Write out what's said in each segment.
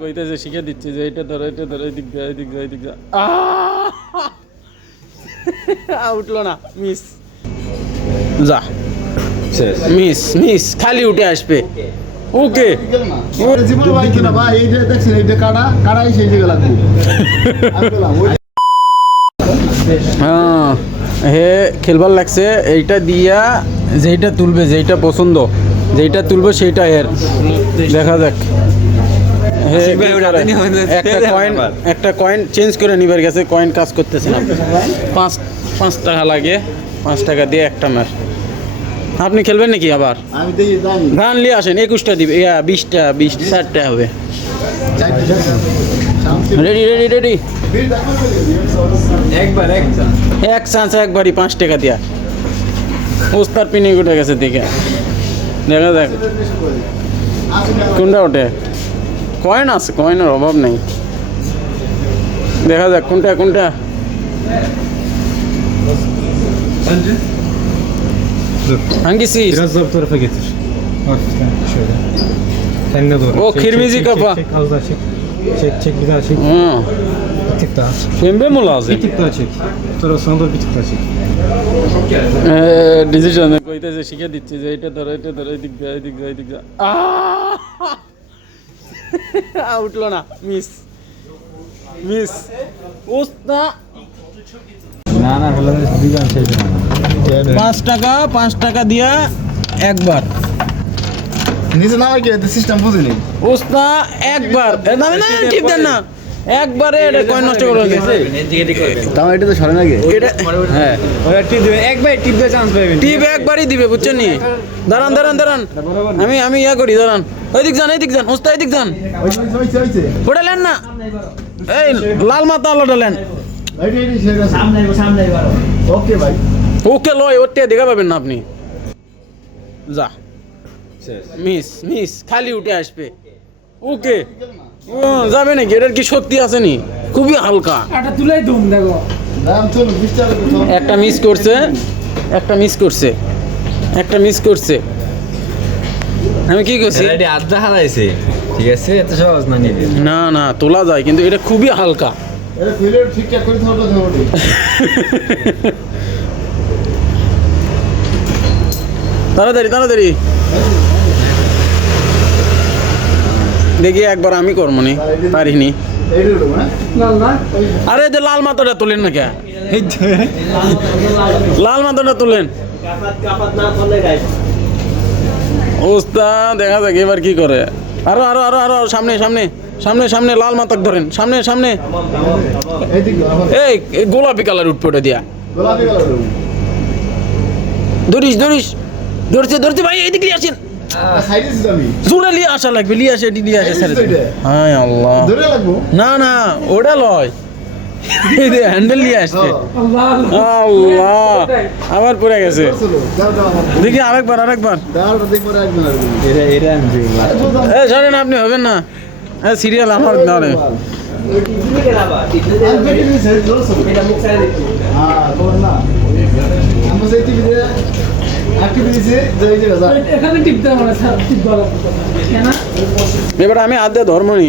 কইতেছে শিখে দিচ্ছে যে এটা ধরো এদিক যা এদিক যা উঠলো না মিস যা মিস খালি উঠে আসবে ওকে হে খেলবার লাগছে এইটা দিয়া যেইটা তুলবে যেইটা পছন্দ যেইটা তুলবে সেইটা এর দেখা যাক একটা কয়েন চেঞ্জ করে নিবার গেছে কয়েন কাজ করতেছে না 5 টাকা লাগে 5 টাকা দিয়ে একটা ম্যাচ আপনি খেলবেন নাকি আবার ধান নিয়ে আসেন 21টা দিবে 20টা 4টা হবে রেডি এক চান্স একবারই 5 টাকা দিয়া ওস্তার পিনে উঠে গেছে দেখে দেখা যাক কোনটা ওঠে কয়েন আছে কয়েনের অভাব নেই দেখা যাক কোনটা Hangisi? Biraz daha bu tarafa getir. Hafiften şöyle. Kendine doğru. O kırmızı kafa. Çek, az daha çek. Çek bir daha çek. Bir tık daha. Pembe mi lazım? Bir tık daha çek. Bu tarafa sana doğru bir tık daha çek. Decision কইতেছে শিখে দিচ্ছে যে এটা ধরো এদিক যা উঠলো না মিস ওস্তা না বলে দিগান সেই না 5 টাকা দিয়া একবার নিচে নামা কি সিস্টেম বুঝিনি ওস্তা একবার না টিপ দেন না একবারে এটা কয়েন নষ্ট করে গেছে তাও এটা তো সরে নাকি এটা হ্যাঁ ওরা টিপ দিবে একবার টিপ দিয়ে চান্স পাবেন টিপ একবারই দিবে বুঝছেন নি দাঁড়ান আমি ইয়া করি দাঁড়ান এদিক যান ওস্তা এদিক যান ওটা লেন না এই লাল মাথা আলাদা লেন ওকে ভাই ওকে লয় ওটা দেখা পাবেন না আপনি যা মিস খালি উঠে আসবে ওকে যাবে নাকি এটার কি শক্তি আছে নি খুবই হালকা একটা মিস করছে আমি কি করছি আড্ডা হারাইছে ঠিক আছে এত সহজ না না তোলা যায় কিন্তু এটা খুবই হালকা তাড়াতাড়ি দেখি একবার আমি করবো নি পারিনি আরে যে লাল মাথাটা তোলেন না কে লাল মাথাটা তোলেন ওস্তা দেখা যাক এবার কি করে আরো সামনে লাল মাথাক ধরেন সামনে এই গোলাপি কালার উঠপটে দিয়া ধরছে ভাই এইদিকে আসেন জোরে লিয়ে আসা লাগবে লিয়ে আসে হায় আল্লাহ না ওটা লয় হ্যান্ডেল নিয়ে আসছে আল্লাহ আবার পড়ে গেছে দেখি আরেকবার জানেন আপনি হবেন না সিরিয়াল আমার ধরে এবার আমি আদে ধর্ম নি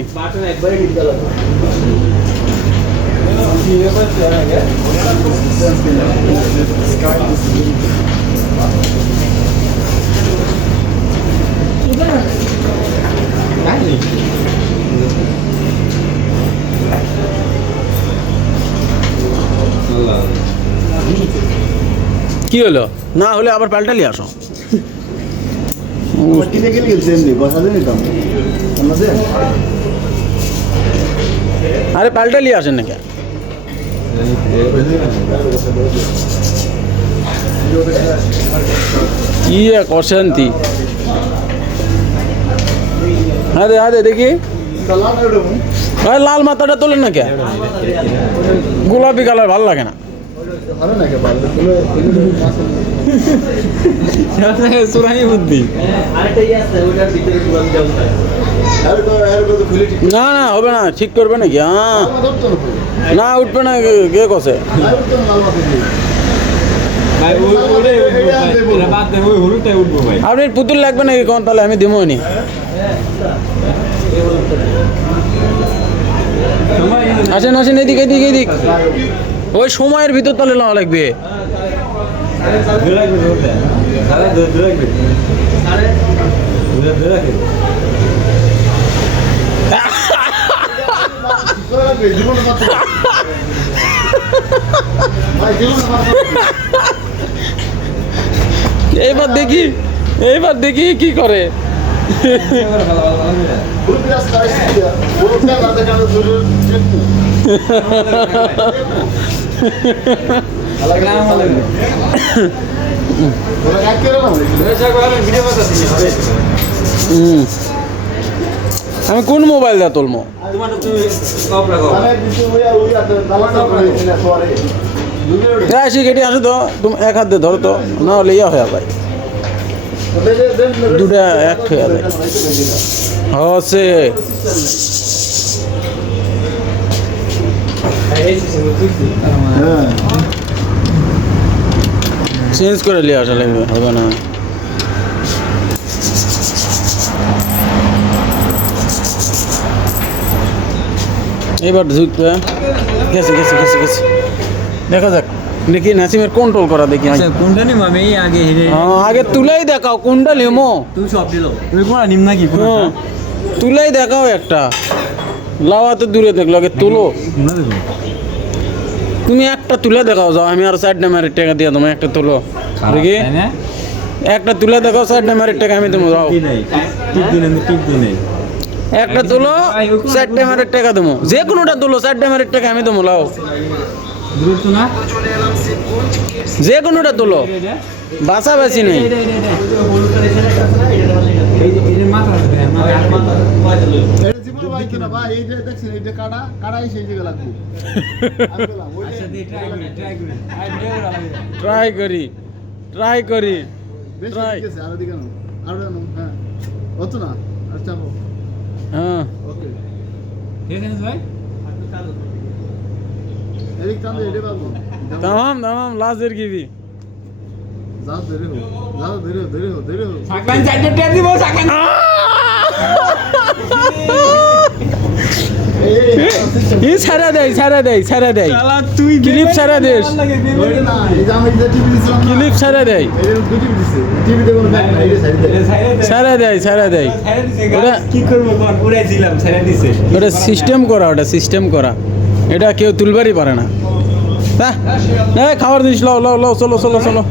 কি হলো না হলে আবার পাল্টালি আসো আরে পাল্টালি আসেন নাকি কি এক অশান্তি আরে দেখি লাল মাথাটা তোলেন না কে গোলাপি কালার ভালো লাগে না বুদ্ধি না হবে না ঠিক করবে নাকি না উঠবে না কে কষে ভাই ওটাই উঠবো ভাই এটা বাদ দেন ওই হলুদটাই উঠবো ভাই আপনার পুতুল লাগবে নাকি কোন তাহলে আমি দেবো নি আসেন আসেন এদিক এদিক এদিক ওই সময়ের ভিতর তাহলে নেওয়া লাগবে ধরে রাখবে ওটা তাহলে ধরে রাখবে ধরে রাখবে জীবন ভাই জীবন এইবার দেখি কি করে আমি কোন মোবাইল দা তুলবো আসি কেটে আসো তো তুমি এক হাত দিয়ে ধরো তো না হলে ইয়া হয়ে ভাই দুটা এক হয়ে যায় হচ্ছে চেঞ্জ করে নিয়ে আসা লাগবে হবে না এবার ঢুকবে গেছে গেছে গেছে গেছে দেখা যাক দেখি নাসিমের কন্ট্রোল করা দেখি আচ্ছা কোনটা নিম আমি আগে হেরে আগে তুলাই দেখাও কোনটা নেমো তুমি সব দিলো তুমি কোনটা নিম নাকি কোনটা তুলাই দেখাও একটা লাওয়া তো দূরে দেখলো আগে তুলো কোনটা দেবো তুমি একটা তুলে দেখাও যাও আমি আর সাইড নাম্বারের টাকা দিয়ে তোমার একটা তুলো দেখি একটা তুলে দেখাও সাইড নাম্বারের টাকা আমি তোমার যাও টিপ দিই নাই একটা তুলো সাইড নাম্বারের টাকা দেবো যে কোনোটা তুলো সাইড নাম্বারের টাকা আমি দেবো লাও দ্রুত না যে কোনোটা তুলো বাছাবাছি নেই ট্রাই করি ট্রাই করি ট্রাই হ্যাঁ তামাম তামাম লাজের গিবি ছাড়া দেয় ছাড়া দেয় ছাড়া দেয় ক্লিপ ছাড়া দেশ ক্লিপ ছাড়া দেয় ছাড়া দেয় ছাড়া দেয় ওটা কি করবো পুরাইছিলাম ছেড়ে দিছে ওটা সিস্টেম করা ওটা সিস্টেম করা এটা কেউ তুলবারই পারে না খাবার জিনিস লাও লাও লাও চলো চলো চলো